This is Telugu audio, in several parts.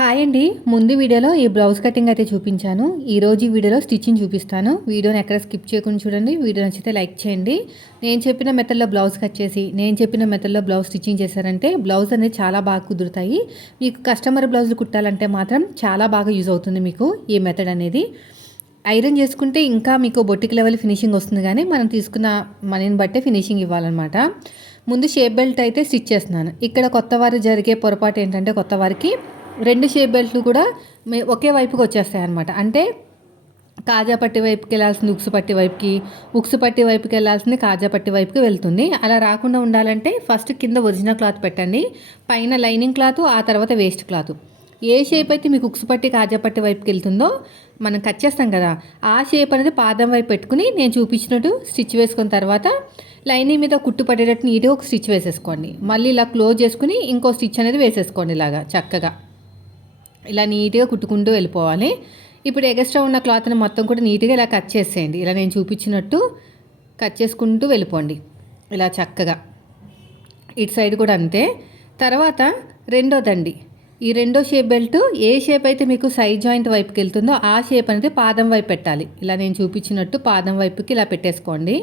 హాయ్ అండి. ముందు వీడియోలో ఈ బ్లౌజ్ కటింగ్ అయితే చూపించాను. ఈరోజు ఈ వీడియోలో స్టిచ్చింగ్ చూపిస్తాను. వీడియోని ఎక్కడ స్కిప్ చేయకుండా చూడండి. వీడియో నచ్చితే లైక్ చేయండి. నేను చెప్పిన మెథడ్లో బ్లౌజ్ కట్ చేసి నేను చెప్పిన మెథడ్లో బ్లౌజ్ స్టిచ్చింగ్ చేశారంటే బ్లౌజ్ అనేది చాలా బాగా కుదురుతాయి. మీకు కస్టమర్ బ్లౌజులు కుట్టాలంటే మాత్రం చాలా బాగా యూజ్ అవుతుంది మీకు ఈ మెథడ్ అనేది. ఐరన్ చేసుకుంటే ఇంకా మీకు బొట్టికి లెవెల్ ఫినిషింగ్ వస్తుంది కానీ మనం తీసుకున్న మనీని బట్టే ఫినిషింగ్ ఇవ్వాలన్నమాట. ముందు షేప్ బెల్ట్ అయితే స్టిచ్ చేస్తున్నాను. ఇక్కడ కొత్త వారు జరిగే పొరపాటు ఏంటంటే కొత్త వారికి రెండు షేప్ బెల్ట్లు కూడా ఒకే వైపుకి వచ్చేస్తాయి అనమాట అంటే కాజా పట్టి వైపుకి వెళ్ళాల్సింది ఉక్సు పట్టి వైపుకి ఉక్సు పట్టి వైపుకి వెళ్ళాల్సింది కాజా పట్టి వైపుకి వెళ్తుంది. అలా రాకుండా ఉండాలంటే ఫస్ట్ కింద ఒరిజినల్ క్లాత్ పెట్టండి. పైన లైనింగ్ క్లాత్ ఆ తర్వాత వేస్ట్ క్లాత్. ఏ షేప్ అయితే మీకు ఉక్సు పట్టి కాజా పట్టి వైపుకి వెళ్తుందో మనం కట్ చేస్తాం కదా ఆ షేప్ అనేది పాదం వైపు పెట్టుకుని నేను చూపించినట్టు స్టిచ్ వేసుకున్న తర్వాత లైనింగ్ మీద కుట్టు పడేటట్టు నీట్గా ఒక స్టిచ్ వేసేసుకోండి. మళ్ళీ ఇలా క్లోజ్ చేసుకుని ఇంకో స్టిచ్ అనేది వేసేసుకోండి ఇలాగా చక్కగా. ఇలా నీట్గా కుట్టుకుంటూ వెళ్ళిపోవాలి. ఇప్పుడు ఎగస్ట్రా ఉన్న క్లాత్ని మొత్తం కూడా నీట్గా ఇలా కట్ చేసేయండి. ఇలా నేను చూపించినట్టు కట్ చేసుకుంటూ వెళ్ళిపోండి. ఇలా చక్కగా. ఇటు సైడ్ కూడా అంతే. తర్వాత రెండోదండి. ఈ రెండో షేప్ బెల్ట్ ఏ షేప్ అయితే మీకు సైడ్ జాయింట్ వైపుకి వెళ్తుందో ఆ షేప్ అనేది పాదం వైపు పెట్టాలి. ఇలా నేను చూపించినట్టు పాదం వైపుకి ఇలా పెట్టేసుకోండి.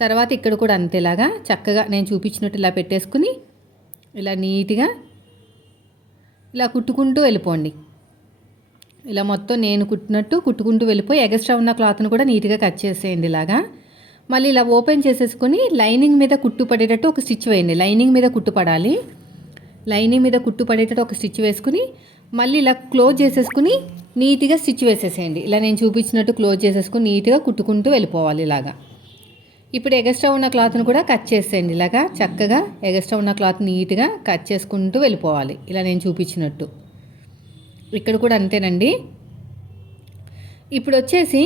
తర్వాత ఇక్కడ కూడా అంతేలాగా చక్కగా నేను చూపించినట్టు ఇలా పెట్టేసుకుని ఇలా నీట్గా ఇలా కుట్టుకుంటూ వెళ్ళిపోండి. ఇలా మొత్తం నేను కుట్టినట్టు కుట్టుకుంటూ వెళ్ళిపోయి ఎగస్ట్రా ఉన్న క్లాత్ను కూడా నీట్గా కట్ చేసేయండి ఇలాగా. మళ్ళీ ఇలా ఓపెన్ చేసేసుకొని లైనింగ్ మీద కుట్టు పడేటట్టు ఒక స్టిచ్ వేయండి. లైనింగ్ మీద కుట్టు పడాలి. లైనింగ్ మీద కుట్టు పడేటట్టు ఒక స్టిచ్ వేసుకుని మళ్ళీ ఇలా క్లోజ్ చేసేసుకుని నీట్గా స్టిచ్ వేసేసేయండి. ఇలా నేను చూపించినట్టు క్లోజ్ చేసేసుకుని నీట్గా కుట్టుకుంటూ వెళ్ళిపోవాలి ఇలాగా. ఇప్పుడు ఎగస్ట్రా ఉన్న క్లాత్ను కూడా కట్ చేసేయండి. ఇలాగా చక్కగా ఎగస్ట్రా ఉన్న క్లాత్ నీట్గా కట్ చేసుకుంటూ వెళ్ళిపోవాలి. ఇలా నేను చూపించినట్టు. ఇక్కడ కూడా అంతేనండి. ఇప్పుడు వచ్చేసి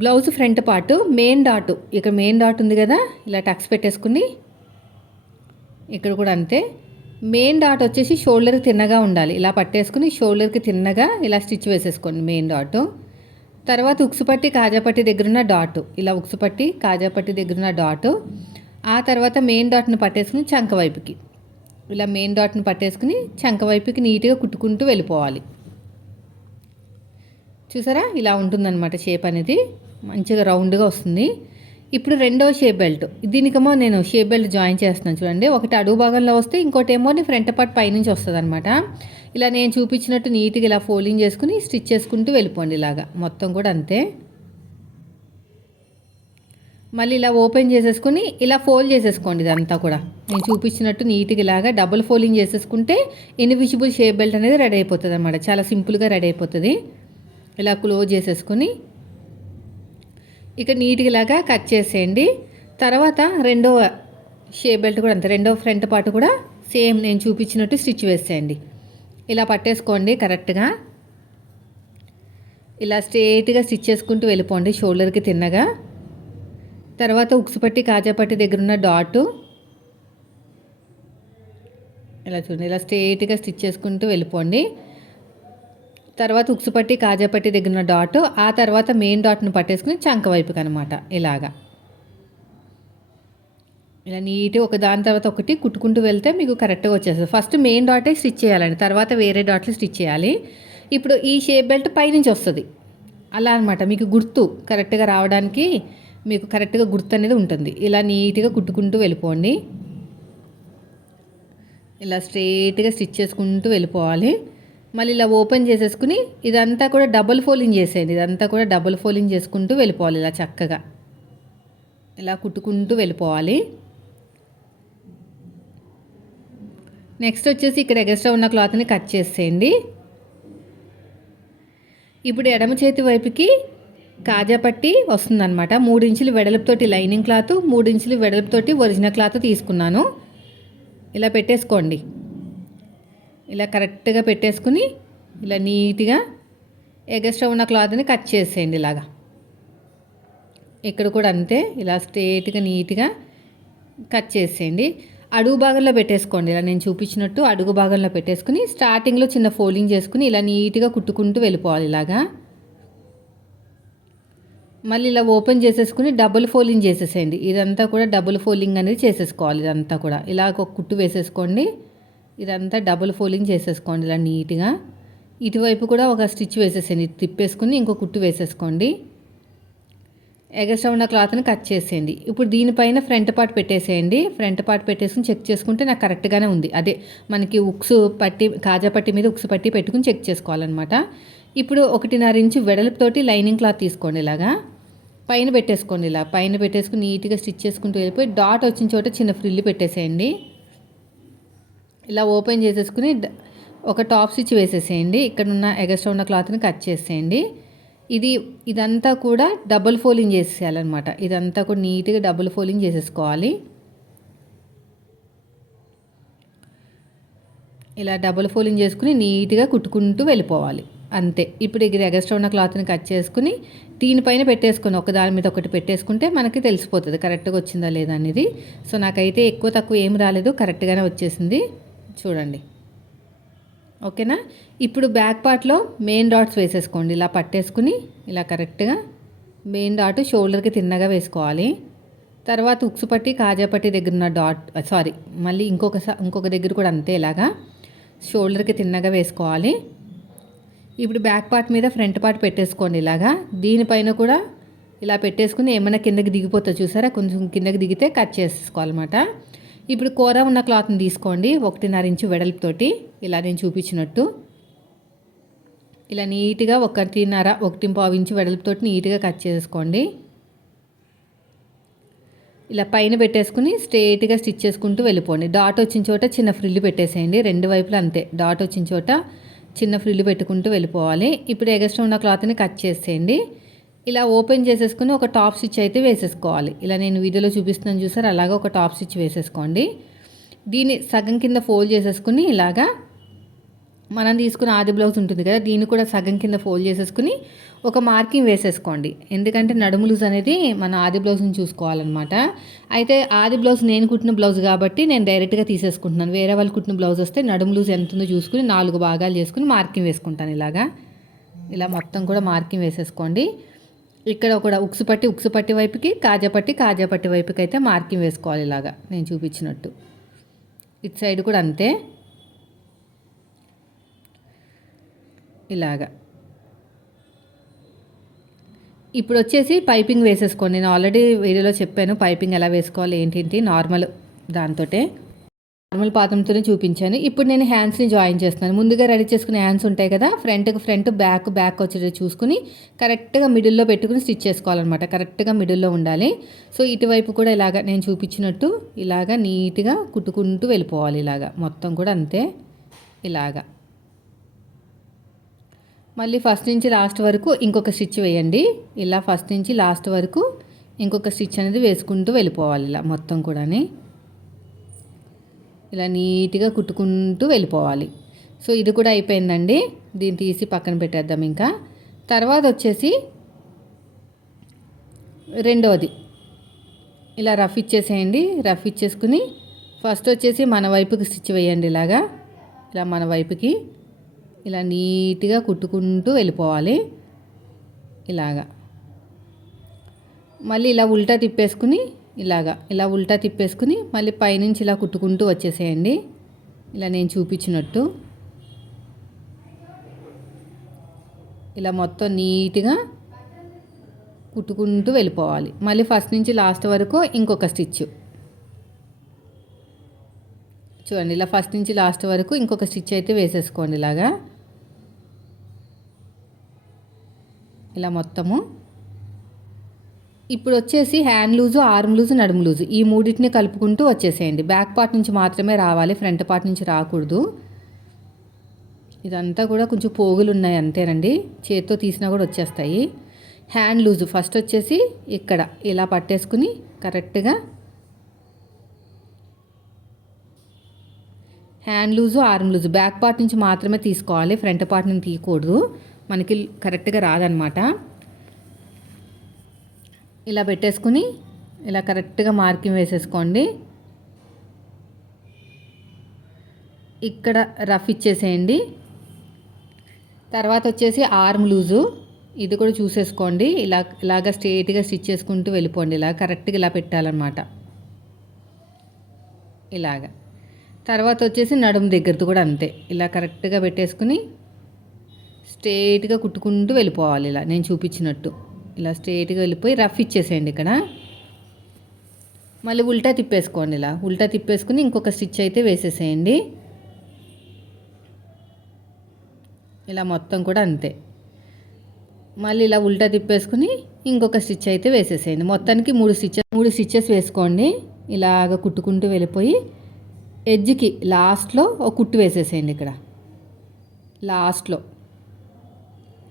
blouse front part main dot. ఇక్కడ మెయిన్ డాట్ ఉంది కదా ఇలా టక్స్ పెట్టేసుకుని ఇక్కడ కూడా అంతే. మెయిన్ డాట్ వచ్చేసి షోల్డర్కి తిన్నగా ఉండాలి. ఇలా పట్టేసుకుని షోల్డర్కి తిన్నగా ఇలా స్టిచ్ వేసేసుకోండి మెయిన్ డాట్. తర్వాత ఉక్సుపట్టి కాజాపట్టి దగ్గరున్న డాట్ ఇలా ఉక్సుపట్టి కాజాపట్టి దగ్గరున్న డాట్ ఆ తర్వాత మెయిన్ డాట్ను పట్టేసుకుని చంక వైపుకి. ఇలా మెయిన్ డాట్ను పట్టేసుకుని చంక వైపుకి నీట్గా కుట్టుకుంటూ వెళ్ళిపోవాలి. చూసారా? ఇలా ఉంటుందన్నమాట షేప్ అనేది. మంచిగా రౌండ్గా వస్తుంది. ఇప్పుడు రెండో షేప్ బెల్ట్. దీనికేమో నేను షేప్ బెల్ట్ జాయిన్ చేస్తున్నాను చూడండి. ఒకటి అడుగు భాగంలో వస్తే ఇంకోటి ఏమో ఫ్రంట్ పార్ట్ పైనుంచి వస్తుంది అనమాట ఇలా నేను చూపించినట్టు నీట్గా ఇలా ఫోల్డింగ్ చేసుకుని స్టిచ్ చేసుకుంటూ వెళ్ళిపోండి ఇలాగా. మొత్తం కూడా అంతే. మళ్ళీ ఇలా ఓపెన్ చేసేసుకుని ఇలా ఫోల్డ్ చేసేసుకోండి ఇదంతా కూడా. నేను చూపించినట్టు నీట్గా ఇలాగా డబుల్ ఫోల్డింగ్ చేసేసుకుంటే ఇన్విజిబుల్ షేప్ బెల్ట్ అనేది రెడీ అయిపోతుంది అనమాట చాలా సింపుల్గా రెడీ అయిపోతుంది. ఇలా క్లోజ్ చేసేసుకుని ఇక నీట్గా లాగా కట్ చేసేయండి. తర్వాత రెండో షేప్ బెల్ట్ కూడా అంతే రెండో ఫ్రంట్ పార్ట్ కూడా సేమ్ నేను చూపించినట్టు స్టిచ్ వేసేయండి. ఇలా పట్టేసుకోండి కరెక్ట్గా. ఇలా స్ట్రేట్గా స్టిచ్ చేసుకుంటూ వెళ్ళిపోండి షోల్డర్కి తిన్నగా. తర్వాత ఉక్సుపట్టి కాజాపట్టి దగ్గర ఉన్న డాటు. ఇలా చూడండి ఇలా స్ట్రేట్గా స్టిచ్ చేసుకుంటూ వెళ్ళిపోండి. తర్వాత ఉక్సుపట్టి కాజాపట్టి దగ్గర ఉన్న డాట్ ఆ తర్వాత మెయిన్ డాట్ను పట్టేసుకుని చంక వైపుకి అనమాట ఇలాగా. ఇలా నీట్గా ఒక దాని తర్వాత ఒకటి కుట్టుకుంటూ వెళ్తే మీకు కరెక్ట్గా వచ్చేస్తుంది. ఫస్ట్ మెయిన్ డాటే స్టిచ్ చేయాలండి తర్వాత వేరే డాట్లు స్టిచ్ చేయాలి. ఇప్పుడు ఈ షేప్ బెల్ట్ పైనుంచి వస్తుంది. అలా అనమాట మీకు గుర్తు కరెక్ట్గా రావడానికి మీకు కరెక్ట్గా గుర్తు అనేది ఉంటుంది. ఇలా నీట్గా కుట్టుకుంటూ వెళ్ళిపోండి. ఇలా స్ట్రైట్గా స్టిచ్ చేసుకుంటూ వెళ్ళిపోవాలి. మళ్ళీ ఇలా ఓపెన్ చేసేసుకుని ఇదంతా కూడా డబుల్ ఫోలింగ్ చేసేయండి. ఇదంతా కూడా డబుల్ ఫోలింగ్ చేసుకుంటూ వెళ్ళిపోవాలి ఇలా చక్కగా. ఇలా కుట్టుకుంటూ వెళ్ళిపోవాలి. నెక్స్ట్ వచ్చేసి ఇక్కడ ఎగస్ట్రా ఉన్న క్లాత్ని కట్ చేసేయండి. ఇప్పుడు ఎడమ చేతి వైపుకి కాజా పట్టి వస్తుందన్నమాట. మూడు ఇంచులు వెడల్పుతోటి లైనింగ్ క్లాత్ మూడించులు వెడల్పుతోటి ఒరిజినల్ క్లాత్ తీసుకున్నాను. ఇలా పెట్టేసుకోండి. ఇలా కరెక్ట్గా పెట్టేసుకుని ఇలా నీట్గా ఎగస్ట్రా ఉన్న క్లాత్ని కట్ చేసేయండి ఇలాగా. ఇక్కడ కూడా అంతే ఇలా స్ట్రేట్గా నీట్గా కట్ చేసేయండి. అడుగు భాగంలో పెట్టేసుకోండి. ఇలా నేను చూపించినట్టు అడుగు భాగంలో పెట్టేసుకుని స్టార్టింగ్లో చిన్న ఫోల్డింగ్ చేసుకుని ఇలా నీట్గా కుట్టుకుంటూ వెళ్ళిపోవాలి ఇలాగా. మళ్ళీ ఇలా ఓపెన్ చేసేసుకుని డబుల్ ఫోల్డింగ్ చేసేసేయండి. ఇదంతా కూడా డబుల్ ఫోల్డింగ్ అనేది చేసేసుకోవాలి ఇదంతా కూడా. ఇలా ఒక కుట్టు వేసేసుకోండి. ఇదంతా డబుల్ ఫోల్డింగ్ చేసేసుకోండి ఇలా నీట్గా. ఇటువైపు కూడా ఒక స్టిచ్ వేసేసేయండి. తిప్పేసుకుని ఇంకో కుట్టు వేసేసుకోండి. ఎగస్ట్రా ఉన్న క్లాత్ని కట్ చేసేయండి. ఇప్పుడు దీనిపైన ఫ్రంట్ పార్ట్ పెట్టేసేయండి. ఫ్రంట్ పార్ట్ పెట్టేసుకుని చెక్ చేసుకుంటే నాకు కరెక్ట్గానే ఉంది. అదే మనకి ఉక్స్ పట్టి కాజా పట్టి మీద ఉక్స్ పట్టి పెట్టుకుని చెక్ చేసుకోవాలన్నమాట. ఇప్పుడు ఒకటిన్నర ఇంచు వెడల్పుతోటి లైనింగ్ క్లాత్ తీసుకోండి ఇలాగా. పైన పెట్టేసుకోండి ఇలా. పైన పెట్టేసుకుని నీట్గా స్టిచ్ చేసుకుంటూ వెళ్ళిపోయి డాట్ వచ్చిన చోట చిన్న ఫ్రిల్లు పెట్టేసేయండి. ఇలా ఓపెన్ చేసేసుకుని ఒక టాప్ స్టిచ్ వేసేసేయండి. ఇక్కడ ఉన్న ఎగస్ట్రా ఉన్న క్లాత్ని కట్ చేసేయండి. ఇది ఇదంతా కూడా డబుల్ ఫోలింగ్ చేసేయాలన్నమాట. ఇదంతా కూడా నీట్గా డబుల్ ఫోలింగ్ చేసేసుకోవాలి. ఇలా డబుల్ ఫోలింగ్ చేసుకుని నీట్గా కుట్టుకుంటూ వెళ్ళిపోవాలి. అంతే. ఇప్పుడు ఇక్కడ ఎగస్ట్రా ఉన్న క్లాత్ని కట్ చేసుకుని దీనిపైన పెట్టేసుకుని ఒక దాని మీద ఒకటి పెట్టేసుకుంటే మనకి తెలిసిపోతుంది. కరెక్ట్గా వచ్చిందా లేదా అనేది. సో నాకైతే ఎక్కువ తక్కువ ఏం రాలేదు. కరెక్ట్గానే వచ్చేసింది. చూడండి. ఓకేనా? ఇప్పుడు బ్యాక్ పార్ట్లో మెయిన్ డాట్స్ వేసేసుకోండి. ఇలా పట్టేసుకుని ఇలా కరెక్ట్గా మెయిన్ డాట్ షోల్డర్కి తిన్నగా వేసుకోవాలి. తర్వాత ఉక్సు పట్టి కాజా పట్టి దగ్గర ఉన్న డాట్ సారీ మళ్ళీ ఇంకొక ఇంకొక దగ్గర కూడా అంతే ఇలాగా షోల్డర్కి తిన్నగా వేసుకోవాలి. ఇప్పుడు బ్యాక్ పార్ట్ మీద ఫ్రంట్ పార్ట్ పెట్టేసుకోండి ఇలాగా. దీనిపైన కూడా ఇలా పెట్టేసుకుని ఏమైనా కిందకి దిగిపోతా చూసారా? కొంచెం కిందకి దిగితే కట్ చేసేసుకోవాలన్నమాట. ఇప్పుడు కూర ఉన్న క్లాత్ని తీసుకోండి ఒకటిన్నర ఇంచు వెడల్పుతోటి ఇలా నేను చూపించినట్టు. ఇలా నీట్గా ఒకటిన్నర ఒకటి పావు ఇంచు వెడల్పుతోటి నీట్గా కట్ చేసుకోండి. ఇలా పైన పెట్టేసుకుని స్ట్రేట్గా స్టిచ్ చేసుకుంటూ వెళ్ళిపోండి. డాట్ వచ్చిన చోట చిన్న ఫ్రిల్లు పెట్టేసేయండి రెండు వైపులా అంతే. డాట్ వచ్చిన చోట చిన్న ఫ్రిల్లు పెట్టుకుంటూ వెళ్ళిపోవాలి. ఇప్పుడు ఎగస్ట్రా ఉన్న క్లాత్ని కట్ చేసేయండి. ఇలా ఓపెన్ చేసేసుకుని ఒక టాప్ స్టిచ్ అయితే వేసేసుకోవాలి. ఇలా నేను వీడియోలో చూపిస్తున్నాను చూసారు? అలాగా ఒక టాప్ స్టిచ్ వేసేసుకోండి. దీన్ని సగం కింద ఫోల్డ్ చేసేసుకుని ఇలాగా మనం తీసుకున్న ఆది బ్లౌజ్ ఉంటుంది కదా దీన్ని కూడా సగం కింద ఫోల్డ్ చేసేసుకుని ఒక మార్కింగ్ వేసేసుకోండి. ఎందుకంటే నడుము లూజ్ అనేది మన ఆది బ్లౌజ్ని చూసుకోవాలన్నమాట. అయితే ఆది బ్లౌజ్ నేను కుట్టిన బ్లౌజ్ కాబట్టి నేను డైరెక్ట్గా తీసేసుకుంటున్నాను. వేరే వాళ్ళు కుట్టిన బ్లౌజ్ వస్తే నడుము లూజ్ ఎంత ఉందో చూసుకుని నాలుగు భాగాలు చేసుకుని మార్కింగ్ వేసుకుంటాను ఇలాగా. ఇలా మొత్తం కూడా మార్కింగ్ వేసేసుకోండి. ఇక్కడ ఒక ఉక్సు పట్టి ఉక్సు పట్టి వైపుకి కాజా పట్టి కాజా పట్టి వైపుకి అయితే మార్కింగ్ వేసుకోవాలి ఇలాగా. నేను చూపించినట్టు. ఇటు సైడ్ కూడా అంతే. ఇలాగా. ఇప్పుడు వచ్చేసి పైపింగ్ వేసేసుకోండి. నేను ఆల్రెడీ వీడియోలో చెప్పాను పైపింగ్ ఎలా వేసుకోవాలి ఏంటి నార్మల్ దాంతోటే. నార్మల్ పాత్రంతోనే చూపించాను. ఇప్పుడు నేను హ్యాండ్స్ని జాయిన్ చేస్తున్నాను. ముందుగా రెడీ చేసుకునే హ్యాండ్స్ ఉంటాయి కదా ఫ్రంట్కి ఫ్రంట్ బ్యాక్ బ్యాక్ వచ్చేటట్టు చూసుకుని కరెక్ట్గా మిడిల్లో పెట్టుకుని స్టిచ్ చేసుకోవాలన్నమాట. కరెక్ట్గా మిడిల్లో ఉండాలి. సో ఇటువైపు కూడా ఇలాగ నేను చూపించినట్టు ఇలాగ నీట్గా కుట్టుకుంటూ వెళ్ళిపోవాలి ఇలాగా. మొత్తం కూడా అంతే ఇలాగా. మళ్ళీ ఫస్ట్ నుంచి లాస్ట్ వరకు ఇంకొక స్టిచ్ వేయండి. ఇలా ఫస్ట్ నుంచి లాస్ట్ వరకు ఇంకొక స్టిచ్ అనేది వేసుకుంటూ వెళ్ళిపోవాలి ఇలా మొత్తం కూడాని. ఇలా నీట్గా కుట్టుకుంటూ వెళ్ళిపోవాలి. సో ఇది కూడా అయిపోయిందండి. దీన్ని తీసి పక్కన పెట్టేద్దాం ఇంకా. తర్వాత వచ్చేసి రెండవది ఇలా రఫ్ ఇచ్చేసేయండి. రఫ్ ఇచ్చేసుకుని ఫస్ట్ వచ్చేసి మన వైపుకి స్టిచ్ వేయండి ఇలాగా. ఇలా మన వైపుకి ఇలా నీట్గా కుట్టుకుంటూ వెళ్ళిపోవాలి. ఇలాగా. మళ్ళీ ఇలా ఉల్టా తిప్పేసుకుని ఇలాగా ఇలా ఉల్టా తిప్పేసుకుని మళ్ళీ పైనుంచి ఇలా కుట్టుకుంటూ వచ్చేసేయండి. ఇలా నేను చూపించినట్టు. ఇలా మొత్తం నీట్గా కుట్టుకుంటూ వెళ్ళిపోవాలి. మళ్ళీ ఫస్ట్ నుంచి లాస్ట్ వరకు ఇంకొక స్టిచ్ చూడండి ఇలా ఫస్ట్ నుంచి లాస్ట్ వరకు ఇంకొక స్టిచ్ అయితే వేసేసుకోండి ఇలాగా. ఇలా మొత్తము ఇప్పుడు వచ్చేసి హ్యాండ్ లూజు ఆర్మ్ లూజు నడుము లూజు ఈ మూడింటిని కలుపుకుంటూ వచ్చేసేయండి. బ్యాక్ పార్ట్ నుంచి మాత్రమే రావాలి ఫ్రంట్ పార్ట్ నుంచి రాకూడదు. ఇదంతా కూడా కొంచెం పోగులు ఉన్నాయి అంతేనండి. చేత్తో తీసినా కూడా వచ్చేస్తాయి. హ్యాండ్ లూజు ఫస్ట్ వచ్చేసి ఇక్కడ ఇలా పట్టేసుకుని కరెక్ట్గా hand loose arm loose back part నుంచి మాత్రమే తీసుకోవాలి ఫ్రంట్ పార్ట్ నుంచి తీయకూడదు. మనకి కరెక్ట్గా రాదనమాట. ఇలా పెట్టేసుకుని ఇలా కరెక్ట్గా మార్కింగ్ వేసేసుకోండి. ఇక్కడ రఫ్ ఇచ్చేసేయండి. తర్వాత వచ్చేసి ఆర్మ్ లూజు. ఇది కూడా చూసేసుకోండి. ఇలా ఇలాగ స్ట్రేట్గా స్టిచ్ చేసుకుంటూ వెళ్ళిపోండి. ఇలా కరెక్ట్గా ఇలా పెట్టాలన్నమాట. ఇలాగ. తర్వాత వచ్చేసి నడుము దగ్గరది కూడా అంతే. ఇలా కరెక్ట్గా పెట్టేసుకుని స్ట్రేట్గా కుట్టుకుంటూ వెళ్ళిపోవాలి ఇలా. నేను చూపించినట్టు. ఇలా స్ట్రేట్గా వెళ్ళిపోయి రఫ్ ఇచ్చేసేయండి ఇక్కడ. మళ్ళీ ఉల్టా తిప్పేసుకోండి ఇలా. ఉల్టా తిప్పేసుకుని ఇంకొక స్టిచ్ అయితే వేసేసేయండి. ఇలా మొత్తం కూడా అంతే. మళ్ళీ ఇలా ఉల్టా తిప్పేసుకుని ఇంకొక స్టిచ్ అయితే వేసేసేయండి. మొత్తానికి మూడు స్టిచెస్ మూడు స్టిచ్చెస్ వేసుకోండి. ఇలాగ కుట్టుకుంటూ వెళ్ళిపోయి ఎడ్జ్కి లాస్ట్లో ఒక కుట్టు వేసేసేయండి ఇక్కడ. లాస్ట్లో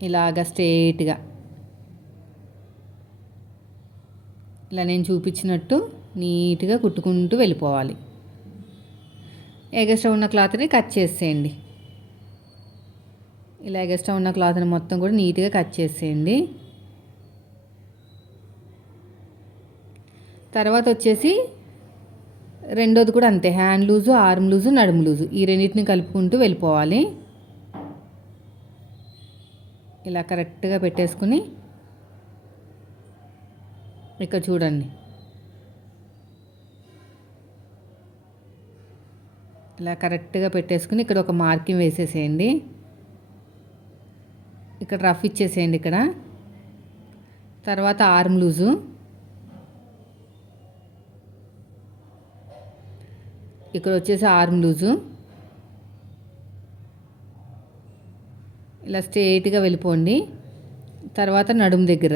ఇలాగ స్ట్రేట్గా ఇలా నేను చూపించినట్టు నీట్గా కుట్టుకుంటూ వెళ్ళిపోవాలి. ఎగస్ట్రా ఉన్న క్లాత్ని కట్ చేసేయండి. ఇలా ఎగస్ట్రా ఉన్న క్లాత్ని మొత్తం కూడా నీట్గా కట్ చేసేయండి. తర్వాత వచ్చేసి రెండోది కూడా అంతే హ్యాండ్ లూజు ఆర్మ్ లూజు నడుము లూజు ఈ రెండింటిని కలుపుకుంటూ వెళ్ళిపోవాలి. ఇలా కరెక్ట్గా పెట్టేసుకుని ఇక్కడ చూడండి. ఇలా కరెక్ట్గా పెట్టేసుకుని ఇక్కడ ఒక మార్కింగ్ వేసేసేయండి. ఇక్కడ రఫ్ ఇచ్చేసేయండి ఇక్కడ. తర్వాత ఆర్మ్ లూజు. ఇక్కడ వచ్చేసి ఆర్మ్ లూజు. ఇలా స్ట్రేట్గా వెళ్ళిపోండి. తర్వాత నడుము దగ్గర.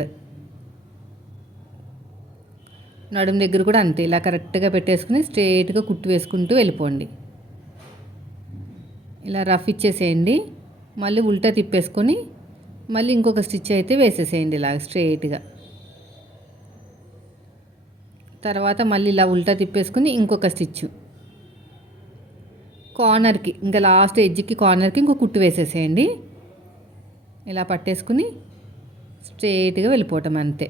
నడుము దగ్గర కూడా అంతే. ఇలా కరెక్ట్గా పెట్టేసుకుని స్ట్రేట్గా కుట్టు వేసుకుంటూ వెళ్ళిపోండి. ఇలా రఫ్ ఇచ్చేసేయండి. మళ్ళీ ఉల్టా తిప్పేసుకొని మళ్ళీ ఇంకొక స్టిచ్ అయితే వేసేసేయండి ఇలా స్ట్రేట్గా. తర్వాత మళ్ళీ ఇలా ఉల్టా తిప్పేసుకుని ఇంకొక స్టిచ్. కార్నర్కి ఇంకా లాస్ట్ ఎడ్జ్కి కార్నర్కి ఇంకో కుట్టు వేసేసేయండి. ఇలా పట్టేసుకుని స్ట్రేట్గా వెళ్ళిపోవటం అంతే.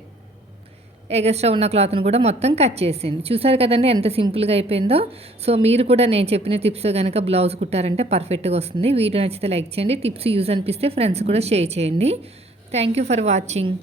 ఎగస్ట్రా ఉన్న క్లాత్ను కూడా మొత్తం కట్ చేసేయండి. చూసారు కదండి ఎంత సింపుల్గా అయిపోయిందో? సో మీరు కూడా నేను చెప్పిన టిప్స్ కనుక బ్లౌజ్ కుట్టారంటే పర్ఫెక్ట్గా వస్తుంది. వీడియో నచ్చితే లైక్ చేయండి. టిప్స్ యూజ్ అనిపిస్తే ఫ్రెండ్స్ కూడా షేర్ చేయండి. Thank you for watching.